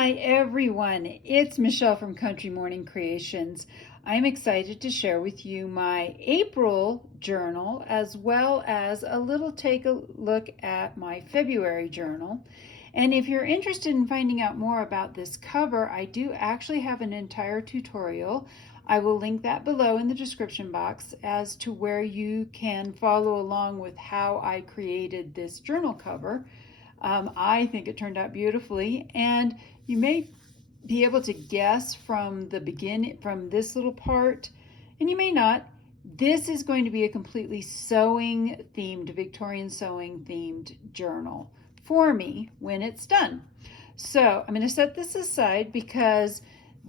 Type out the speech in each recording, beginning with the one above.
Hi everyone, it's Michelle from Country Morning Creations. I'm excited to share with you my April journal as well as a little take a look at my February journal. And if you're interested in finding out more about this cover, I do actually have an entire tutorial. I will link that below in the description box as to where you can follow along with how I created this journal cover. I think it turned out beautifully, and you may be able to guess from the beginning, from this little part, and you may not. This is going to be a completely sewing themed, Victorian sewing themed journal for me when it's done. So I'm going to set this aside because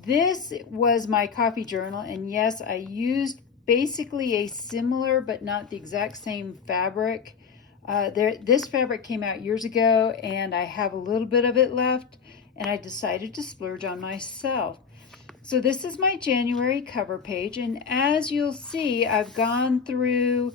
this was my coffee journal, and yes, I used basically a similar but not the exact same fabric. This fabric came out years ago and I have a little bit of it left, and I decided to splurge on myself. So this is my January cover page, and as you'll see, I've gone through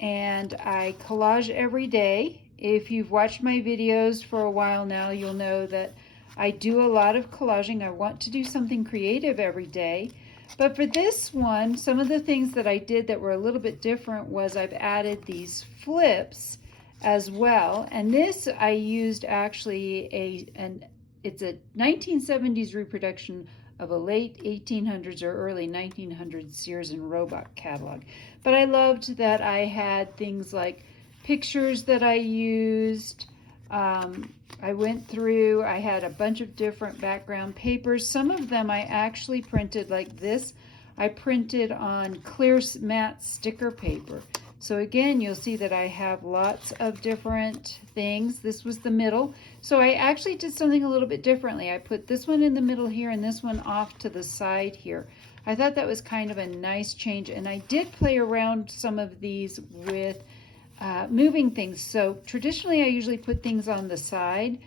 and I collage every day. If you've watched my videos for a while now, you'll know that I do a lot of collaging. I want to do something creative every day. But for this one, some of the things that I did that were a little bit different was I've added these flips as well. And this I used actually it's a 1970s reproduction of a late 1800s or early 1900s Sears and Roebuck catalog. But I loved that I had things like pictures that I used. I went through, I had a bunch of different background papers. Some of them I actually printed like this. I printed on clear matte sticker paper. So again, you'll see that I have lots of different things. This was the middle. So I actually did something a little bit differently. I put this one in the middle here and this one off to the side here. I thought that was kind of a nice change, and I did play around some of these with moving things. So traditionally I usually put things on the side.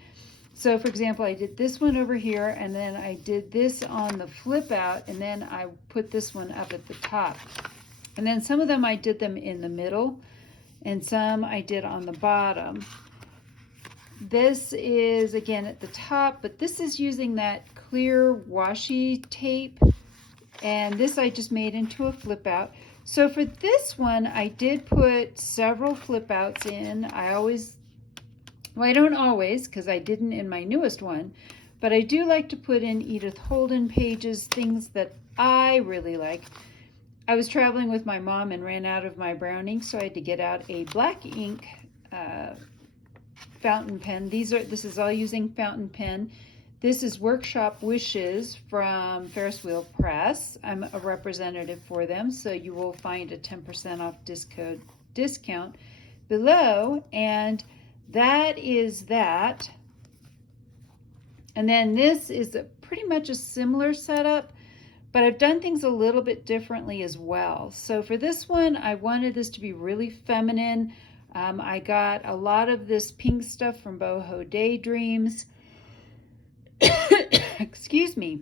So for example, I did this one over here, and then I did this on the flip out, and then I put this one up at the top. And then some of them I did them in the middle, and some I did on the bottom. This is again at the top, but this is using that clear washi tape, and this I just made into a flip out. So for this one, I did put several flip outs in. I don't always, because I didn't in my newest one, but I do like to put in Edith Holden pages, things that I really like. I was traveling with my mom and ran out of my brown ink, so I had to get out a black ink fountain pen. This is all using fountain pen. This is Workshop Wishes from Ferris Wheel Press. I'm a representative for them, so you will find a 10% off discount below, and that is that. And then this is pretty much a similar setup, but I've done things a little bit differently as well. So for this one, I wanted this to be really feminine. I got a lot of this pink stuff from Boho Daydreams. Excuse me.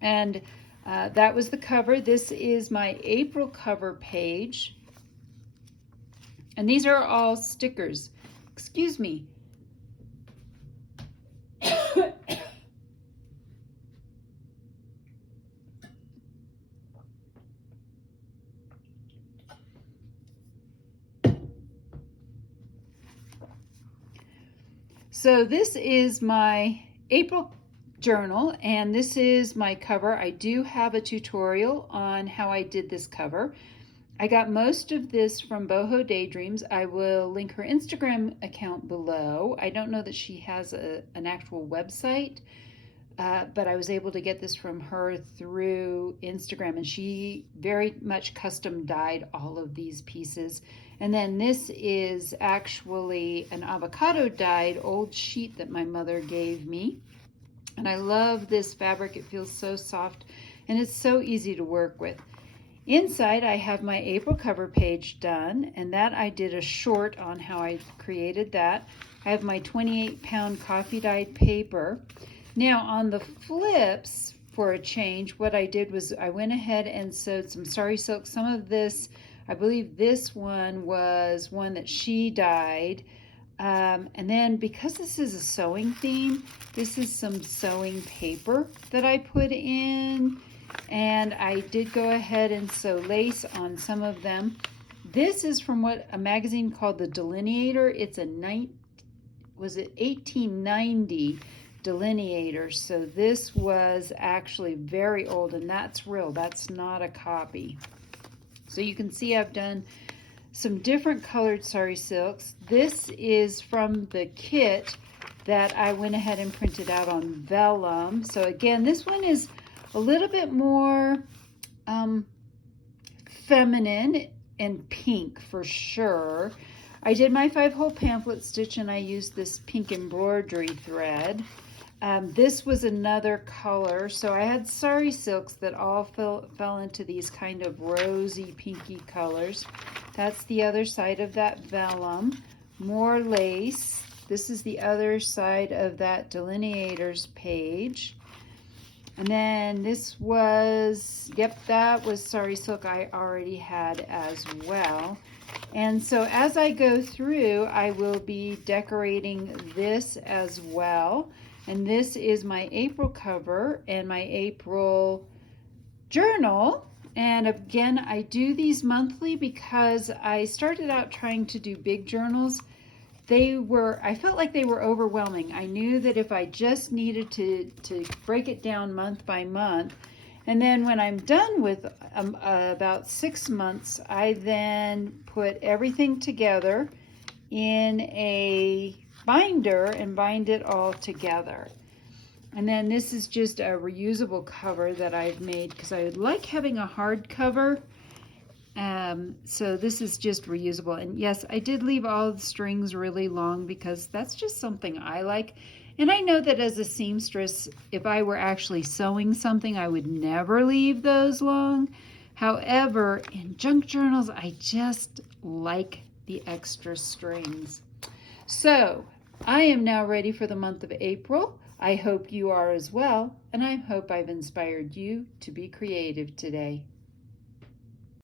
And that was the cover. This is my April cover page. And these are all stickers. Excuse me. So this is my April journal, and this is my cover. I do have a tutorial on how I did this cover. I got most of this from Boho Daydreams. I will link her Instagram account below. I don't know that she has an actual website, but I was able to get this from her through Instagram, and she very much custom dyed all of these pieces. And then this is actually an avocado dyed old sheet that my mother gave me. And I love this fabric. It feels so soft and it's so easy to work with. Inside I have my April cover page done, and that I did a short on how I created that. I have my 28-pound coffee dyed paper. Now on the flips, for a change, what I did was I went ahead and sewed some sari silk. Some of this, I believe this one was one that she dyed. And then because this is a sewing theme, this is some sewing paper that I put in. And I did go ahead and sew lace on some of them. This is from a magazine called The Delineator. It's a 1890 delineator. So this was actually very old, and that's real. That's not a copy. So you can see I've done some different colored sari silks. This is from the kit that I went ahead and printed out on vellum. So again, this one is a little bit more feminine and pink for sure. I did my 5-hole pamphlet stitch, and I used this pink embroidery thread. This was another color. So I had sari silks that all fell into these kind of rosy pinky colors. That's the other side of that vellum. More lace. This is the other side of that delineator's page. And then this was, yep, that was sari silk I already had as well. And so as I go through, I will be decorating this as well. And this is my April cover and my April journal. And again, I do these monthly because I started out trying to do big journals. I felt like they were overwhelming. I knew that if I just needed to break it down month by month, and then when I'm done with about 6 months, I then put everything together in a binder and bind it all together. And then this is just a reusable cover that I've made because I would like having a hard cover. So this is just reusable. And yes, I did leave all the strings really long because that's just something I like. And I know that as a seamstress, if I were actually sewing something, I would never leave those long. However, in junk journals, I just like the extra strings. So I am now ready for the month of April. I hope you are as well, and I hope I've inspired you to be creative today.